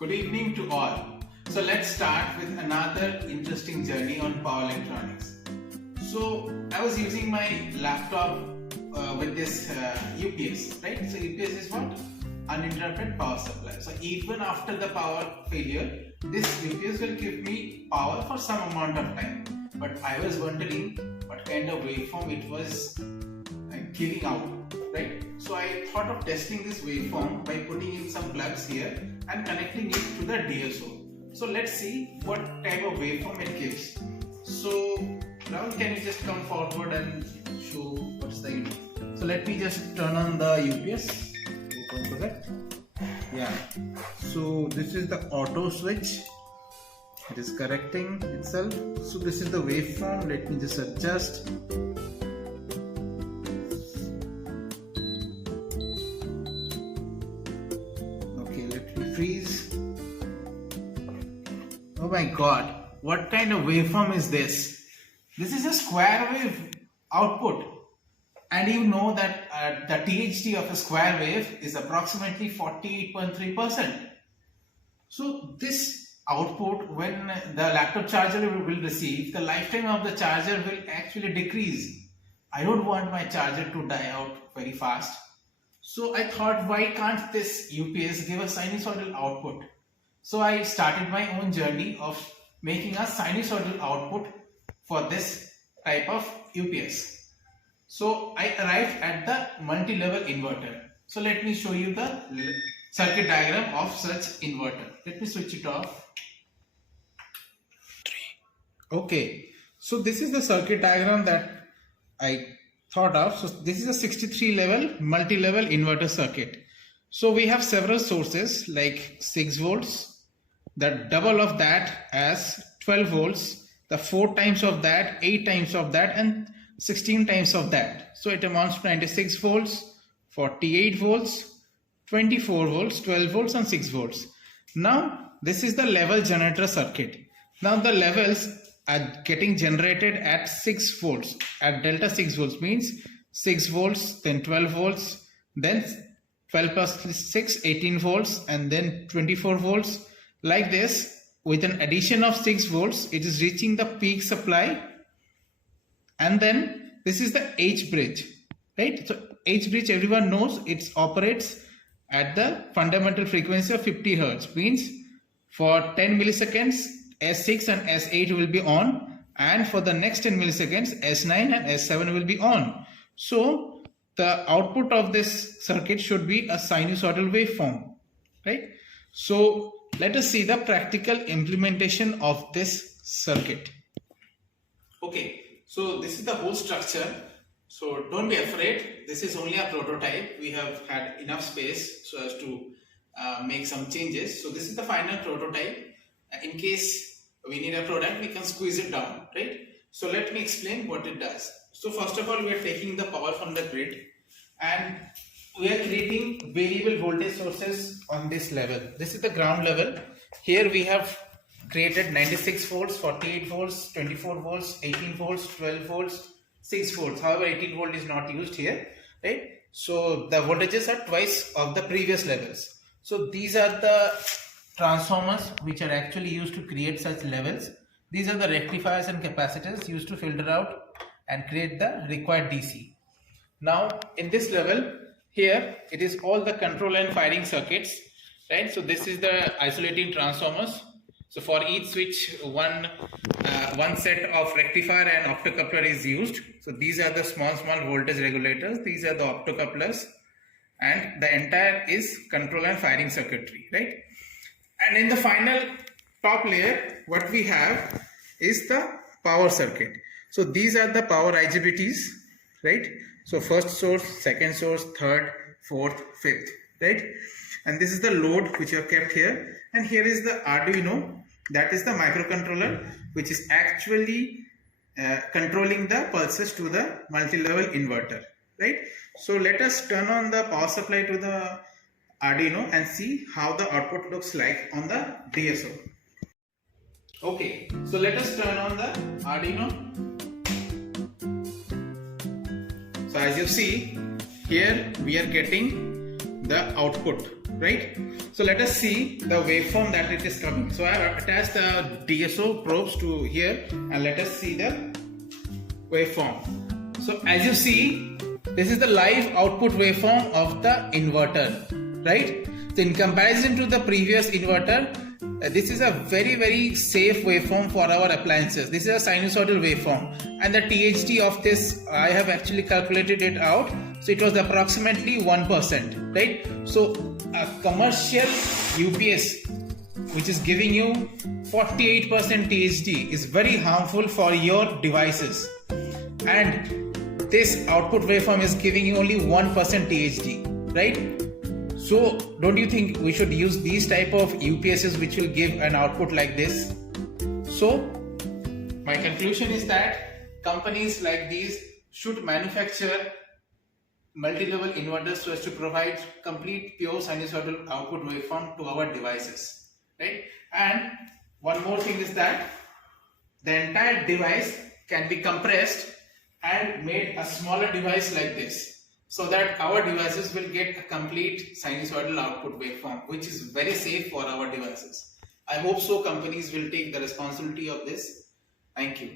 Good evening to all. So let's start with another interesting journey on power electronics. So I was using my laptop with this UPS, right? So UPS is what? Uninterrupted power supply. So even after the power failure, this UPS will give me power for some amount of time. But I was wondering what kind of waveform it was giving out, right? So I thought of testing this waveform by putting in some plugs here and connecting it to the DSO. So let's see what type of waveform it gives. So Rahul, can you just come forward and show what's the unit? So let me just turn on the UPS. Open to that. Yeah. So this is the auto switch. It is correcting itself. So this is the waveform. Let me just adjust. Freeze. Oh my god, what kind of waveform is this? This is a square wave output, and you know that the THD of a square wave is approximately 48.3%. So this output, when the laptop charger will receive, the lifetime of the charger will actually decrease. I don't want my charger to die out very fast. So I thought, why can't this UPS give a sinusoidal output? So I started my own journey of making a sinusoidal output for this type of UPS. So I arrived at the multi-level inverter. So let me show you the circuit diagram of such inverter. Let me switch it off. Okay, so this is the circuit diagram that I thought of. So this is a 63 level multi-level inverter circuit. So we have several sources like 6 volts, the double of that as 12 volts, the 4 times of that, 8 times of that, and 16 times of that. So it amounts to 96 volts, 48 volts, 24 volts, 12 volts and 6 volts. Now this is the level generator circuit. Now the levels are getting generated at 6 volts, at delta 6 volts means 6 volts, then 12 volts, then 12 plus 6, 18 volts, and then 24 volts. Like this, with an addition of 6 volts, it is reaching the peak supply. And then this is the H bridge, right? So H bridge, everyone knows, it operates at the fundamental frequency of 50 Hertz, means for 10 milliseconds, S6 and S8 will be on, and for the next 10 milliseconds S9 and S7 will be on. So the output of this circuit should be a sinusoidal waveform, right? So let us see the practical implementation of this circuit. Okay, so this is the whole structure. So don't be afraid, this is only a prototype. We have had enough space so as to make some changes. So this is the final prototype. In case we need a product, we can squeeze it down, right? So let me explain what it does. So first of all, we are taking the power from the grid and we are creating variable voltage sources on this level. This is the ground level. Here we have created 96 volts, 48 volts, 24 volts, 18 volts, 12 volts, 6 volts. However, 18 volt is not used here, right? So the voltages are twice of the previous levels. So these are the transformers which are actually used to create such levels. These are the rectifiers and capacitors used to filter out and create the required DC. Now in this level here, it is all the control and firing circuits, right? So this is the isolating transformers. So for each switch, one set of rectifier and optocoupler is used. So these are the small voltage regulators. These are the optocouplers, and the entire is control and firing circuitry, right? And in the final top layer, what we have is the power circuit. So these are the power IGBTs, right? So first source, second source, third, fourth, fifth, right? And this is the load which you have kept here. And here is the Arduino, that is the microcontroller which is actually controlling the pulses to the multi-level inverter, right? So let us turn on the power supply to the Arduino and see how the output looks like on the DSO. Okay, so let us turn on the Arduino. So as you see, here we are getting the output right? So let us see the waveform that it is coming. So I have attached the DSO probes to here and let us see the waveform. So as you see, this is the live output waveform of the inverter, right? So in comparison to the previous inverter, this is a very safe waveform for our appliances. This is a sinusoidal waveform, and the THD of this, I have actually calculated it out. So it was approximately 1%, right? So a commercial UPS which is giving you 48% THD is very harmful for your devices, and this output waveform is giving you only 1% THD, right? So don't you think we should use these type of UPSs which will give an output like this? So my conclusion is that companies like these should manufacture multi-level inverters so as to provide complete pure sinusoidal output waveform to our devices, right? And one more thing is that the entire device can be compressed and made a smaller device like this, so that our devices will get a complete sinusoidal output waveform, which is very safe for our devices. I hope so companies will take the responsibility of this. Thank you.